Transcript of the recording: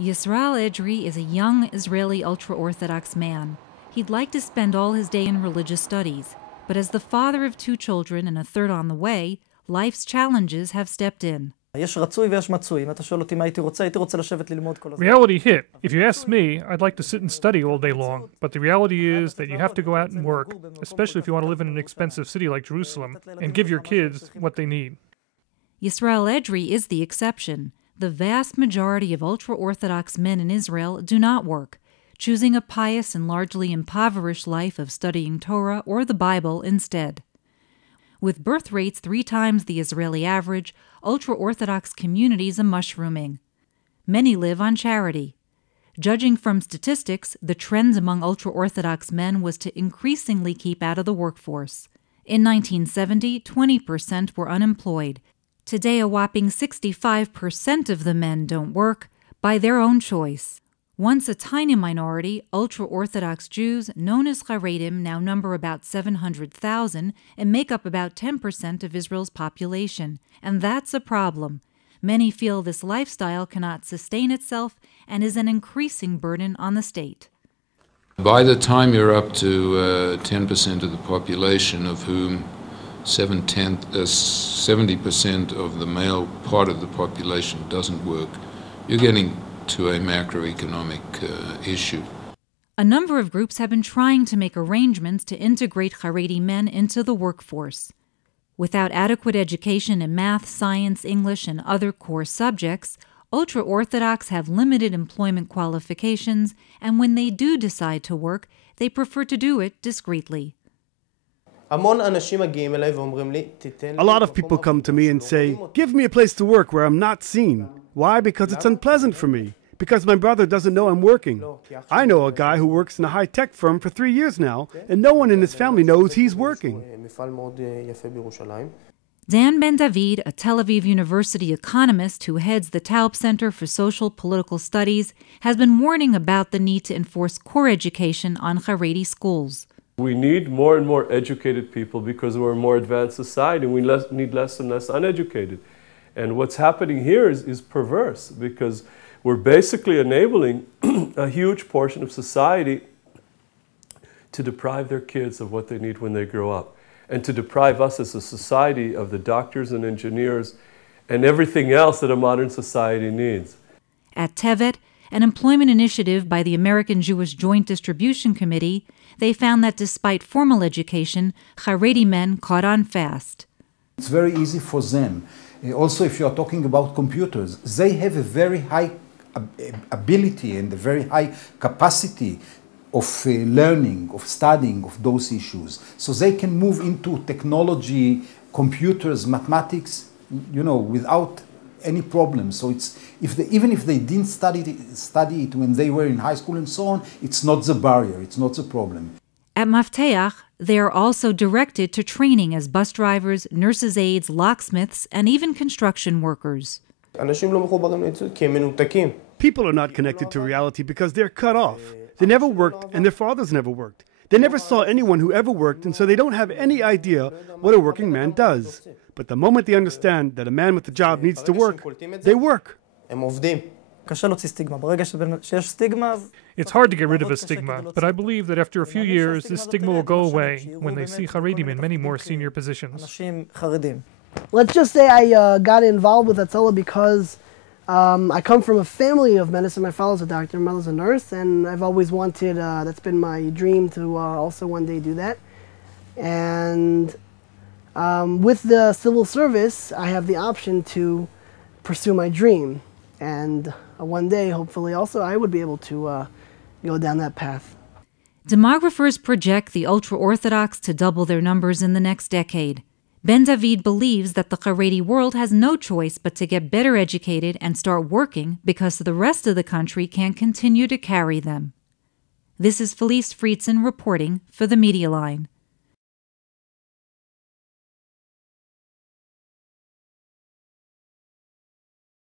Yisrael Edry is a young Israeli ultra-Orthodox man. He'd like to spend all his day in religious studies, but as the father of 2 children and a third on the way, life's challenges have stepped in. Reality hit. If you ask me, I'd like to sit and study all day long, but the reality is that you have to go out and work, especially if you want to live in an expensive city like Jerusalem, and give your kids what they need. Yisrael Edry is the exception. The vast majority of ultra-Orthodox men in Israel do not work, choosing a pious and largely impoverished life of studying Torah or the Bible instead. With birth rates 3 times the Israeli average, ultra-Orthodox communities are mushrooming. Many live on charity. Judging from statistics, the trend among ultra-Orthodox men was to increasingly keep out of the workforce. In 1970, 20% were unemployed. Today, a whopping 65% of the men don't work by their own choice. Once a tiny minority, ultra-Orthodox Jews, known as haredim, now number about 700,000 and make up about 10% of Israel's population. And that's a problem. Many feel this lifestyle cannot sustain itself and is an increasing burden on the state. By the time you're up to 10% of the population, of whom 70% of the male part of the population doesn't work, you're getting to a macroeconomic issue. A number of groups have been trying to make arrangements to integrate haredi men into the workforce. Without adequate education in math, science, English, and other core subjects, ultra-Orthodox have limited employment qualifications, and when they do decide to work, they prefer to do it discreetly. A lot of people come to me and say, "Give me a place to work where I'm not seen." Why? Because it's unpleasant for me. Because my brother doesn't know I'm working. I know a guy who works in a high-tech firm for 3 years now, and no one in his family knows he's working. Dan Ben-David, a Tel Aviv University economist who heads the Taub Center for Social Political Studies, has been warning about the need to enforce core education on Haredi schools. We need more and more educated people because we're a more advanced society, and we need less and less uneducated. And what's happening here is perverse, because we're basically enabling a huge portion of society to deprive their kids of what they need when they grow up, and to deprive us as a society of the doctors and engineers and everything else that a modern society needs. At Tevet, an employment initiative by the American Jewish Joint Distribution Committee, they found that despite formal education, Haredi men caught on fast. It's very easy for them. Also, if you're talking about computers, they have a very high ability and a very high capacity of learning, of studying of those issues. So they can move into technology, computers, mathematics, without any problem. So it's even if they didn't study it when they were in high school and so on, it's not the barrier, it's not the problem. At Mafteach, they are also directed to training as bus drivers, nurses' aides, locksmiths, and even construction workers. People are not connected to reality because they're cut off. They never worked, and their fathers never worked. They never saw anyone who ever worked, and so they don't have any idea what a working man does. But the moment they understand that a man with a job needs to work, they work. It's hard to get rid of a stigma, but I believe that after a few years, this stigma will go away when they see haredim in many more senior positions. Let's just say I got involved with Hatzalah because I come from a family of medicine. My father's a doctor, my mother's a nurse, and I've always wanted, that's been my dream to also one day do that. And with the civil service, I have the option to pursue my dream. And one day, hopefully, also, I would be able to go down that path. Demographers project the ultra-Orthodox to double their numbers in the next decade. Ben-David believes that the Haredi world has no choice but to get better educated and start working because the rest of the country can't continue to carry them. This is Felice Friedson reporting for the Media Line.